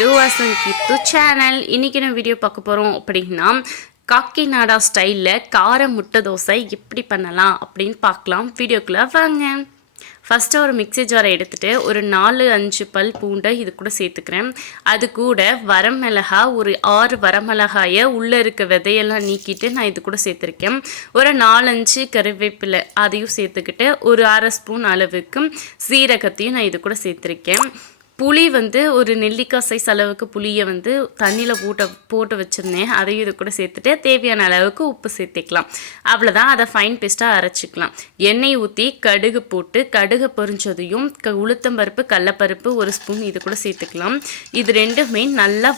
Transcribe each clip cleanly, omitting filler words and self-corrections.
To Vasanth channel. இன்றைக்கி நம்ம video பார்க்க போகிறோம் அப்படின்னா காக்கிநாடா ஸ்டைலில் கார முட்டை தோசை எப்படி பண்ணலாம் அப்படின்னு பார்க்கலாம். வீடியோக்குள்ளே வாங்க. ஃபஸ்ட்டு ஒரு மிக்ஸி ஜாரை எடுத்துகிட்டு ஒரு 4-5 பல் பூண்டை இது கூட சேர்த்துக்கிறேன். அது கூட வரமிளகா ஒரு 6 வரமிளகாயை உள்ளே இருக்க விதையெல்லாம் நீக்கிட்டு நான் இது கூட சேர்த்துருக்கேன். ஒரு 4-5 கருவேப்பிலை அதையும் சேர்த்துக்கிட்டு ஒரு அரை ஸ்பூன் அளவுக்கு சீரகத்தையும் நான் இது கூட சேர்த்துருக்கேன். புளி ஒரு நெல்லிக்காய் சைஸ் அளவுக்கு புளியை தண்ணியில் போட்டு வச்சுருந்தேன். அதையும் இது கூட சேர்த்துட்டு தேவையான அளவுக்கு உப்பு சேர்த்துக்கலாம். அவ்வளோதான். அதை ஃபைன் பேஸ்ட்டாக அரைச்சிக்கலாம். எண்ணெய் ஊற்றி கடுகு போட்டு கடுகு பொரிஞ்சதையும் உளுத்தம்பருப்பு கடலப்பருப்பு ஒரு ஸ்பூன் இது கூட சேர்த்துக்கலாம். இது ரெண்டுமே நல்லா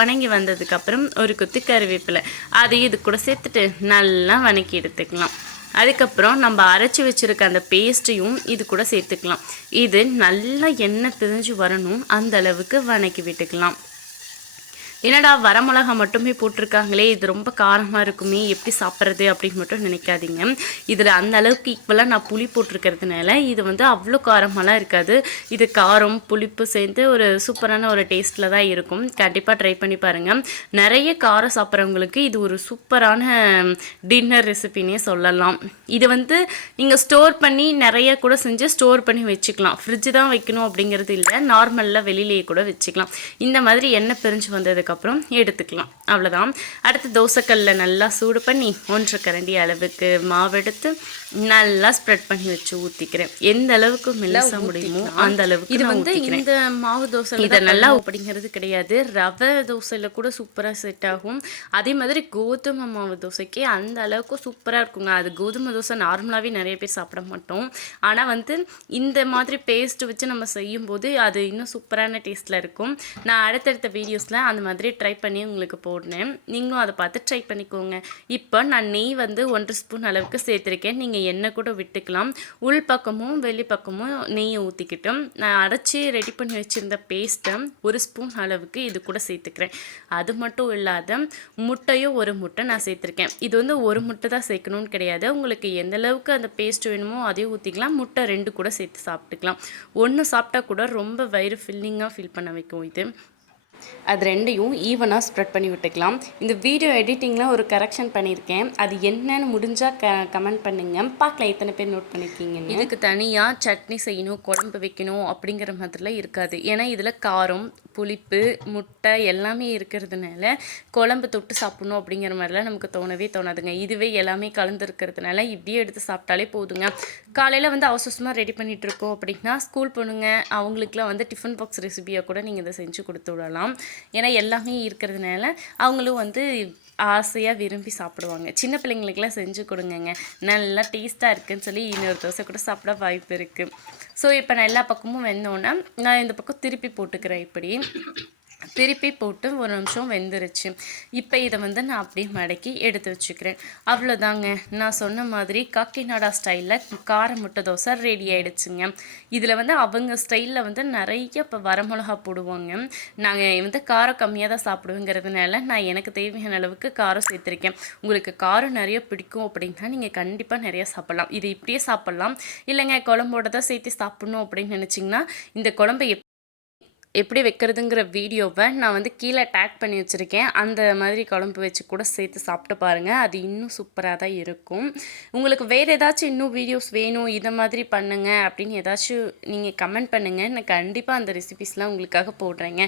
வணங்கி வந்ததுக்கப்புறம் ஒரு கொத்து கருவேப்பிலை அதையும் இது கூட சேர்த்துட்டு நல்லா வணக்கி எடுத்துக்கலாம். அதுக்கப்புறம் நம்ம அரைச்சி வச்சுருக்க அந்த பேஸ்ட்டையும் இது கூட சேர்த்துக்கலாம். இது நல்லா எண்ணெய் பிரிஞ்சு வரணும், அந்த அளவுக்கு வணக்கி விட்டுக்கலாம். என்னடா வரமிளகா மட்டுமே போட்டிருக்காங்களே, இது ரொம்ப காரமாக இருக்குமே, எப்படி சாப்பிட்றது அப்படின்னு மட்டும் நினைக்காதீங்க. இதில் அந்த அளவுக்கு ஈக்குவலாக நான் புளி போட்டிருக்கிறதுனால இது அவ்வளோ காரமெல்லாம் இருக்காது. இது காரம் புளிப்பு சேர்ந்து ஒரு சூப்பரான ஒரு டேஸ்ட்டில் தான் இருக்கும். கண்டிப்பாக ட்ரை பண்ணி பாருங்கள். நிறைய காரம் சாப்பிட்றவங்களுக்கு இது ஒரு சூப்பரான டின்னர் ரெசிபின்னே சொல்லலாம். இது நீங்கள் ஸ்டோர் பண்ணி நிறைய கூட செஞ்சு ஸ்டோர் பண்ணி வச்சுக்கலாம். ஃப்ரிட்ஜு தான் வைக்கணும் அப்படிங்கிறது இல்லை, நார்மலில் வெளியிலேயே கூட வச்சுக்கலாம். இந்த மாதிரி எண்ணெய் பிரிஞ்சு வந்ததுக்கப்புறம் எடுத்துக்கலாம். அவ்வளோதான். அடுத்து தோசைக்கல்ல நல்லா சூடு பண்ணி 1 கரண்டி அளவுக்கு மாவு எடுத்து நல்லா ஸ்ப்ரெட் பண்ணி வச்சு ஊற்றிக்கிறேன். எந்த அளவுக்கு மெல்லிசா முடியுமோ அந்த அளவுக்கு இது இந்த மாவு தோசை இதை நல்லா அப்படிங்கிறது கிடையாது. ரவை தோசையில் கூட சூப்பராக செட் ஆகும். அதே மாதிரி கோதுமை மாவு தோசைக்கு அந்த அளவுக்கு சூப்பராக இருக்குங்க. அது கோதுமை தோசை நார்மலாகவே நிறைய பேர் சாப்பிட மாட்டோம். ஆனால் இந்த மாதிரி பேஸ்ட் வச்சு நம்ம செய்யும்போது அது இன்னும் சூப்பரான டேஸ்ட்டில் இருக்கும். நான் அடுத்தடுத்த வீடியோஸில் அந்த மாதிரி ட்ரை பண்ணி உங்களுக்கு போடுறேன். நீங்களும் அதை பார்த்து ட்ரை பண்ணிக்கோங்க. இப்போ நான் நெய் 1 ஸ்பூன் அளவுக்கு சேர்த்துருக்கேன். நீங்கள் எண்ணெய் கூட விட்டுக்கலாம். உள் பக்கமும் வெளி பக்கமும் நெய்யை ஊற்றிக்கிட்டு நான் அரைச்சி ரெடி பண்ணி வச்சுருந்த பேஸ்ட்டை 1 ஸ்பூன் அளவுக்கு இது கூட சேர்த்துக்கிறேன். அது மட்டும் இல்லாத முட்டையும் 1 முட்டை நான் சேர்த்துருக்கேன். இது 1 முட்டை தான் சேர்க்கணும்னு கிடையாது. உங்களுக்கு எந்த அளவுக்கு அந்த பேஸ்ட் வேணுமோ அதையும் ஊற்றிக்கலாம். முட்டை 2 கூட சேர்த்து சாப்பிட்டுக்கலாம். 1 சாப்பிட்டா கூட ரொம்ப வயிறு ஃபில்லிங்காக ஃபீல் பண்ண வைக்கும். இது அது ரெண்டையும் ஈவனாக ஸ்ப்ரெட் பண்ணி விட்டுக்கலாம். இந்த வீடியோ எடிட்டிங்கில் ஒரு கரெக்ஷன் பண்ணியிருக்கேன். அது என்னன்னு முடிஞ்சால் கமெண்ட் பண்ணுங்கள். பார்க்கலாம் எத்தனை பேர் நோட் பண்ணியிருக்கீங்க. இதுக்கு தனியாக சட்னி செய்யணும், குழம்பு வைக்கணும் அப்படிங்கிற மாதிரிலாம் இருக்காது. ஏன்னா இதில் காரம் புளிப்பு முட்டை எல்லாமே இருக்கிறதுனால குழம்பு தொட்டு சாப்பிடணும் அப்படிங்கிற மாதிரிலாம் நமக்கு தோணவே தோணாதுங்க. இதுவே எல்லாமே கலந்துருக்கிறதுனால இப்படியே எடுத்து சாப்பிட்டாலே போதுங்க. காலையில் அவசரமாக ரெடி பண்ணிகிட்ருக்கோம் அப்படின்னா ஸ்கூல் பொண்ணுங்க அவங்களுக்குலாம் டிஃபன் பாக்ஸ் ரெசிபியாக கூட நீங்கள் இதை செஞ்சு கொடுத்து விடலாம். ஏன்னா எல்லாமே இருக்கிறதுனால அவங்களும் ஆசையாக விரும்பி சாப்பிடுவாங்க. சின்ன பிள்ளைங்களுக்கெல்லாம் செஞ்சு கொடுங்கங்க. நல்லா டேஸ்ட்டாக இருக்குதுன்னு சொல்லி இன்னொரு தோசை கூட சாப்பிட வாய்ப்பு இருக்குது. ஸோ இப்போ நான் எல்லா பக்கமும் வெந்தோன்னே நான் இந்த பக்கம் திருப்பி போட்டுக்கிறேன். இப்படி திருப்பி போட்டு 1 நிமிஷம் வெந்துருச்சு. இப்போ இதை நான் அப்படியே மடக்கி எடுத்து வச்சுக்கிறேன். அவ்வளோதாங்க. நான் சொன்ன மாதிரி காக்கிநாடா ஸ்டைலில் கார முட்டை தோசை ரெடி ஆகிடுச்சுங்க. இதில் அவங்க ஸ்டைலில் நிறைய இப்போ வரமிளகா போடுவாங்க. நாங்கள் காரம் கம்மியாக தான் சாப்பிடுவேங்கிறதுனால நான் எனக்கு தேவையான அளவுக்கு காரம் சேர்த்துருக்கேன். உங்களுக்கு காரம் நிறைய பிடிக்கும் அப்படின்னா நீங்கள் கண்டிப்பாக நிறையா சாப்பிட்லாம். இது இப்படியே சாப்பிட்லாம். இல்லைங்க குழம்போட தான் சேர்த்து சாப்பிட்ணும் அப்படின்னு நினச்சிங்கன்னா இந்த குழம்பை எப்படி வைக்கிறதுங்கிற வீடியோவை நான் கீழே டேக் பண்ணி வச்சுருக்கேன். அந்த மாதிரி குழம்பு வச்சு கூட சேர்த்து சாப்பிட்டு பாருங்கள். அது இன்னும் சூப்பராக தான் இருக்கும். உங்களுக்கு வேறு ஏதாச்சும் இன்னும் வீடியோஸ் வேணும் இதை மாதிரி பண்ணுங்கள் அப்படின்னு ஏதாச்சும் நீங்கள் கமெண்ட் பண்ணுங்கள். நான் கண்டிப்பாக அந்த ரெசிபிஸ்லாம் உங்களுக்காக போடுறேங்க.